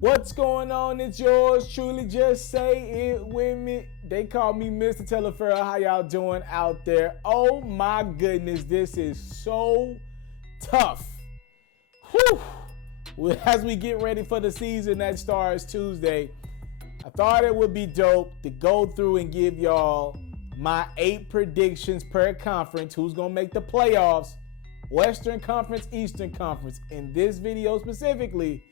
What's going on? It's yours truly. Just say it with me. They call me Mr.Taliaferro. How y'all doing out there? Oh my goodness, this is so tough. Whew. As we get ready for the season that starts Tuesday, I thought it would be dope to go through and give y'all my 8 predictions per conference. Who's going to make the playoffs? Western Conference, Eastern Conference. In this video specifically,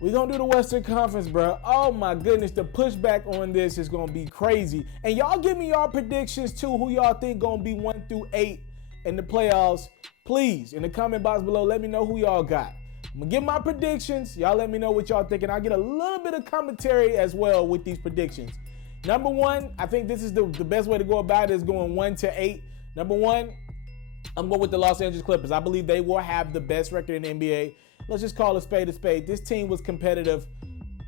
we're going to do the Western Conference, bro. Oh, my goodness. The pushback on this is going to be crazy. And y'all give me y'all predictions, too. Who y'all think going to be 1 through 8 in the playoffs. Please, in the comment box below, let me know who y'all got. I'm going to give my predictions. Y'all let me know what y'all think. And I'll get a little bit of commentary as well with these predictions. Number 1, I think this is the best way to go about it is going 1 to 8. Number 1, I'm going with the Los Angeles Clippers. I believe they will have the best record in the NBA. Let's just call a spade a spade. This team was competitive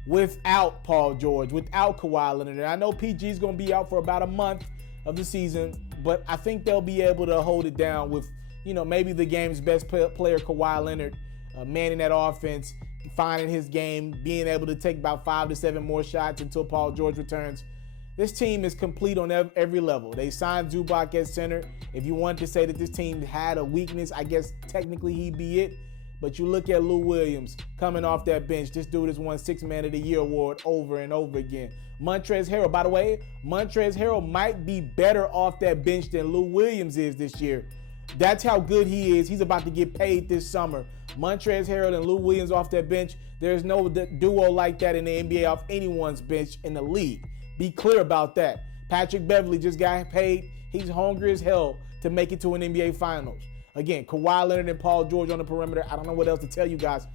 without Paul George, without Kawhi Leonard. And I know PG is going to be out for about a month of the season, but I think they'll be able to hold it down with, maybe the game's best player, Kawhi Leonard, manning that offense, finding his game, being able to take about 5 to 7 more shots until Paul George returns. This team is complete on every level. They signed Zubac at center. If you want to say that this team had a weakness, I guess technically he'd be it. But you look at Lou Williams coming off that bench. This dude has won 6 Man of the Year award over and over again. Montrezl Harrell, by the way, Montrezl Harrell might be better off that bench than Lou Williams is this year. That's how good he is. He's about to get paid this summer. Montrezl Harrell and Lou Williams off that bench. There's no duo like that in the NBA off anyone's bench in the league. Be clear about that. Patrick Beverley just got paid. He's hungry as hell to make it to an NBA Finals. Again, Kawhi Leonard and Paul George on the perimeter. I don't know what else to tell you guys.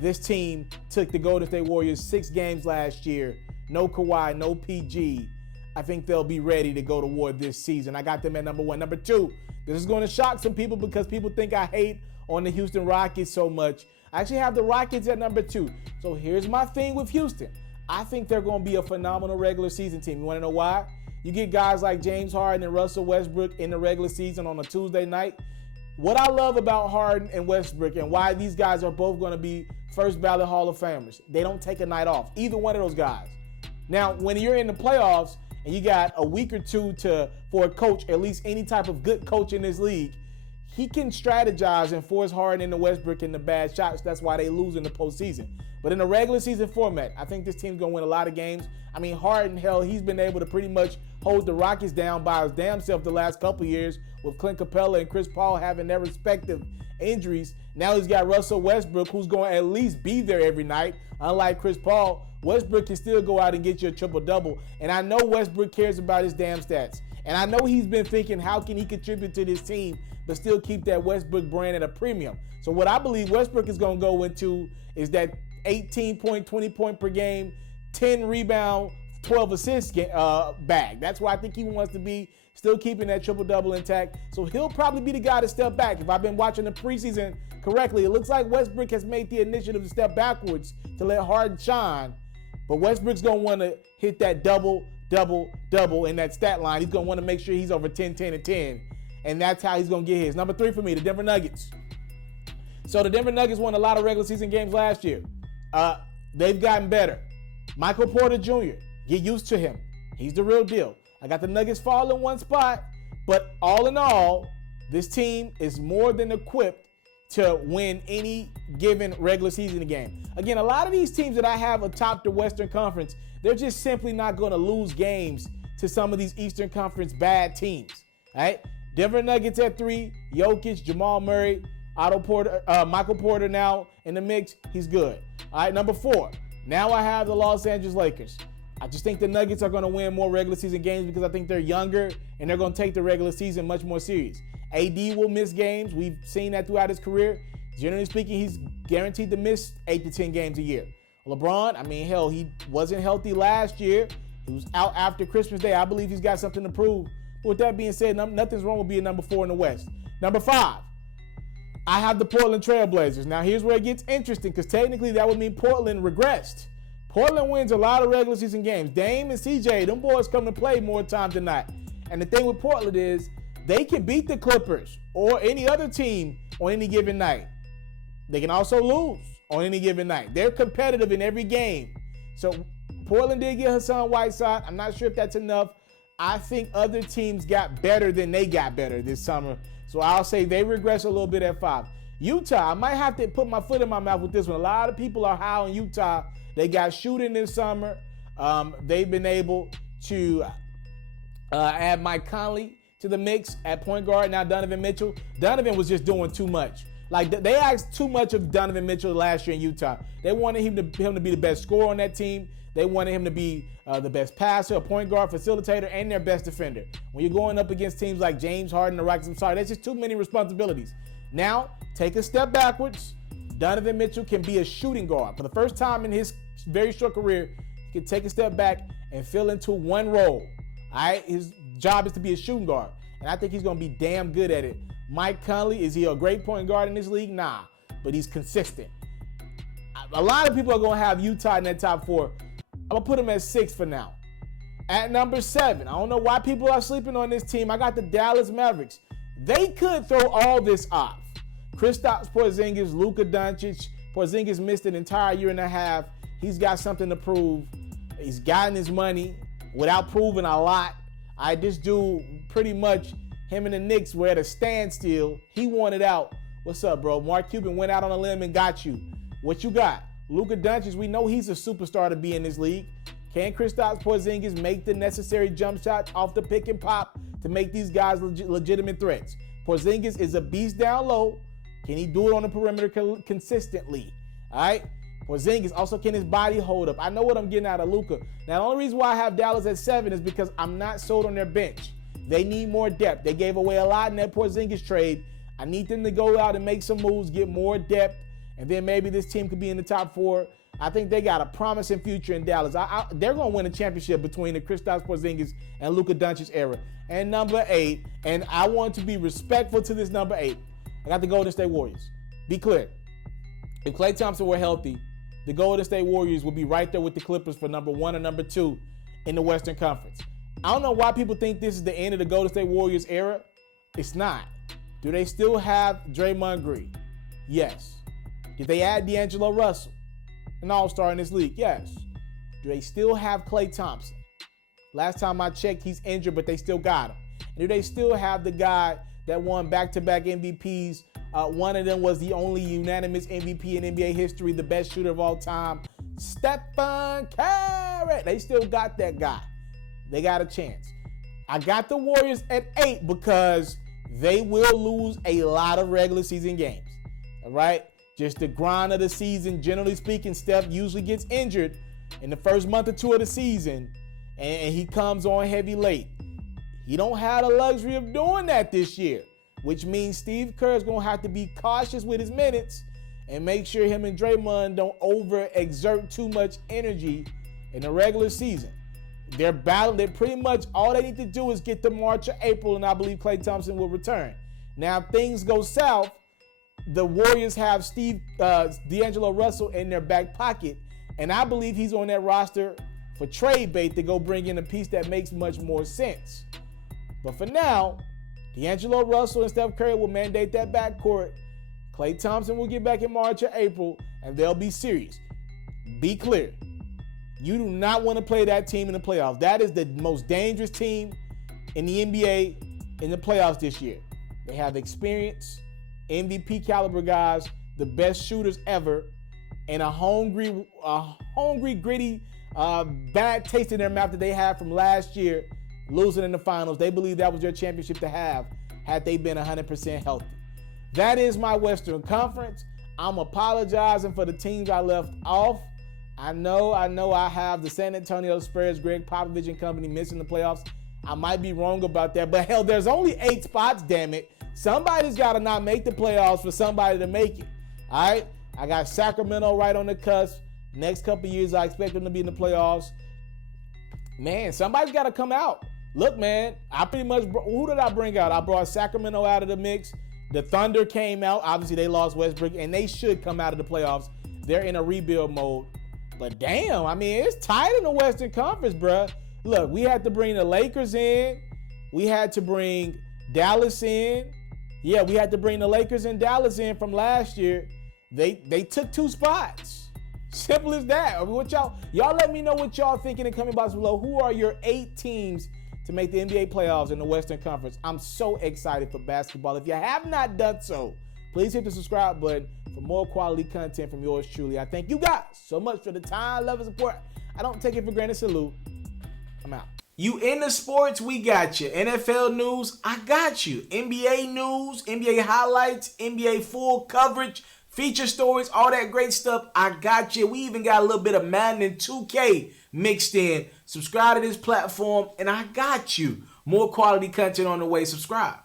This team took the Golden State Warriors 6 games last year. No Kawhi, no PG. I think they'll be ready to go to war this season. I got them at number 1. Number 2, this is going to shock some people because people think I hate on the Houston Rockets so much. I actually have the Rockets at number 2. So here's my thing with Houston. I think they're going to be a phenomenal regular season team. You want to know why? You get guys like James Harden and Russell Westbrook in the regular season on a Tuesday night. What I love about Harden and Westbrook and why these guys are both going to be first ballot Hall of Famers, they don't take a night off, either one of those guys. Now, when you're in the playoffs and you got a week or two for a coach, at least any type of good coach in this league, he can strategize and force Harden into Westbrook into bad shots. That's why they lose in the postseason. But in the regular season format, I think this team's going to win a lot of games. I mean, Harden, hell, he's been able to pretty much hold the Rockets down by his damn self the last couple years with Clint Capella and Chris Paul having their respective injuries. Now he's got Russell Westbrook, who's going to at least be there every night. Unlike Chris Paul, Westbrook can still go out and get you a triple-double. And I know Westbrook cares about his damn stats. And I know he's been thinking, how can he contribute to this team but still keep that Westbrook brand at a premium? So what I believe Westbrook is going to go into is that 18-point, 20-point per game, 10 rebound, 12 assist bag. That's why I think he wants to be, still keeping that triple-double intact. So he'll probably be the guy to step back. If I've been watching the preseason correctly, it looks like Westbrook has made the initiative to step backwards to let Harden shine. But Westbrook's going to want to hit that double in that stat line. He's going to want to make sure he's over 10, 10, and 10. And that's how he's going to get his. Number 3 for me, the Denver Nuggets. So the Denver Nuggets won a lot of regular season games last year. They've gotten better. Michael Porter Jr., get used to him. He's the real deal. I got the Nuggets fall in one spot, but all in all, this team is more than equipped to win any given regular season game. Again, a lot of these teams that I have atop the Western Conference, they're just simply not going to lose games to some of these Eastern Conference bad teams. All right? Denver Nuggets at 3, Jokic, Jamal Murray, Michael Porter now in the mix. He's good. All right, number 4. Now I have the Los Angeles Lakers. I just think the Nuggets are going to win more regular season games because I think they're younger and they're going to take the regular season much more serious. AD will miss games. We've seen that throughout his career. Generally speaking, he's guaranteed to miss 8 to 10 games a year. LeBron, I mean, hell, he wasn't healthy last year. He was out after Christmas Day. I believe he's got something to prove. But with that being said, nothing's wrong with being number 4 in the West. Number 5, I have the Portland Trailblazers. Now, here's where it gets interesting because technically that would mean Portland regressed. Portland wins a lot of regular season games. Dame and CJ, them boys come to play more times than not. And the thing with Portland is they can beat the Clippers or any other team on any given night. They can also lose. on any given night. They're competitive in every game. So Portland did get Hassan Whiteside. I'm not sure if that's enough. I think other teams got better than they got better this summer. So I'll say they regress a little bit at 5. Utah, I might have to put my foot in my mouth with this one. A lot of people are high on Utah. They got shooting this summer. They've been able to add Mike Conley to the mix at point guard. Now Donovan Mitchell. Donovan was just doing too much. Like, they asked too much of Donovan Mitchell last year in Utah. They wanted him to be the best scorer on that team. They wanted him to be the best passer, a point guard, facilitator, and their best defender. When you're going up against teams like James Harden, the Rockets, I'm sorry, that's just too many responsibilities. Now, take a step backwards. Donovan Mitchell can be a shooting guard. For the first time in his very short career, he can take a step back and fill into one role. All right? His job is to be a shooting guard, and I think he's going to be damn good at it. Mike Conley, is he a great point guard in this league? Nah, but he's consistent. A lot of people are going to have Utah in that top 4. I'm going to put him at 6 for now. At number 7, I don't know why people are sleeping on this team. I got the Dallas Mavericks. They could throw all this off. Kristaps Porzingis, Luka Doncic. Porzingis missed an entire year and a half. He's got something to prove. He's gotten his money without proving a lot. This dude, pretty much, him and the Knicks were at a standstill. He wanted out. What's up, bro? Mark Cuban went out on a limb and got you. What you got? Luka Doncic, we know he's a superstar to be in this league. Can Kristaps Porzingis make the necessary jump shots off the pick and pop to make these guys legitimate threats? Porzingis is a beast down low. Can he do it on the perimeter consistently? All right? Porzingis, also, can his body hold up? I know what I'm getting out of Luka. Now, the only reason why I have Dallas at 7 is because I'm not sold on their bench. They need more depth. They gave away a lot in that Porzingis trade. I need them to go out and make some moves, get more depth, and then maybe this team could be in the top 4. I think they got a promising future in Dallas. They're going to win a championship between the Kristaps Porzingis and Luka Doncic era. And number 8, and I want to be respectful to this number 8, I got the Golden State Warriors. Be clear. If Klay Thompson were healthy, the Golden State Warriors would be right there with the Clippers for number 1 or number 2 in the Western Conference. I don't know why people think this is the end of the Golden State Warriors era. It's not. Do they still have Draymond Green? Yes. Did they add D'Angelo Russell, an all-star in this league? Yes. Do they still have Klay Thompson? Last time I checked, he's injured, but they still got him. And do they still have the guy that won back-to-back MVPs? One of them was the only unanimous MVP in NBA history, the best shooter of all time, Stephen Curry. They still got that guy. They got a chance. I got the Warriors at 8 because they will lose a lot of regular season games. All right? Just the grind of the season. Generally speaking, Steph usually gets injured in the first month or 2 of the season, and he comes on heavy late. He don't have the luxury of doing that this year, which means Steve Kerr is going to have to be cautious with his minutes and make sure him and Draymond don't overexert too much energy in the regular season. They're battling. They're pretty much all they need to do is get to March or April, and I believe Klay Thompson will return. Now, if things go south, the Warriors have D'Angelo Russell in their back pocket, and I believe he's on that roster for trade bait to go bring in a piece that makes much more sense. But for now, D'Angelo Russell and Steph Curry will mandate that backcourt. Klay Thompson will get back in March or April, and they'll be serious. Be clear. You do not want to play that team in the playoffs. That is the most dangerous team in the NBA in the playoffs this year. They have experience, MVP caliber guys, the best shooters ever, and a hungry, gritty, bad taste in their mouth that they had from last year, losing in the finals. They believe that was their championship to have had they been 100% healthy. That is my Western Conference. I'm apologizing for the teams I left off. I know I have the San Antonio Spurs, Greg Popovich and company missing the playoffs. I might be wrong about that, but hell, there's only 8 spots, damn it. Somebody's got to not make the playoffs for somebody to make it, all right? I got Sacramento right on the cusp. Next couple years, I expect them to be in the playoffs. Man, somebody's got to come out. Look, man, who did I bring out? I brought Sacramento out of the mix. The Thunder came out. Obviously, they lost Westbrook, and they should come out of the playoffs. They're in a rebuild mode. But damn, I mean, it's tight in the Western Conference, bruh. Look, we had to bring the Lakers in. We had to bring Dallas in. Yeah, we had to bring the Lakers and Dallas in from last year. They took 2 spots. Simple as that. I mean, what y'all let me know what y'all think in the comment box below. Who are your 8 teams to make the NBA playoffs in the Western Conference? I'm so excited for basketball. If you have not done so, please hit the subscribe button for more quality content from yours truly. I thank you guys so much for the time, love, and support. I don't take it for granted. Salute. I'm out. You into sports, we got you. NFL news, I got you. NBA news, NBA highlights, NBA full coverage, feature stories, all that great stuff, I got you. We even got a little bit of Madden and 2K mixed in. Subscribe to this platform, and I got you. More quality content on the way. Subscribe.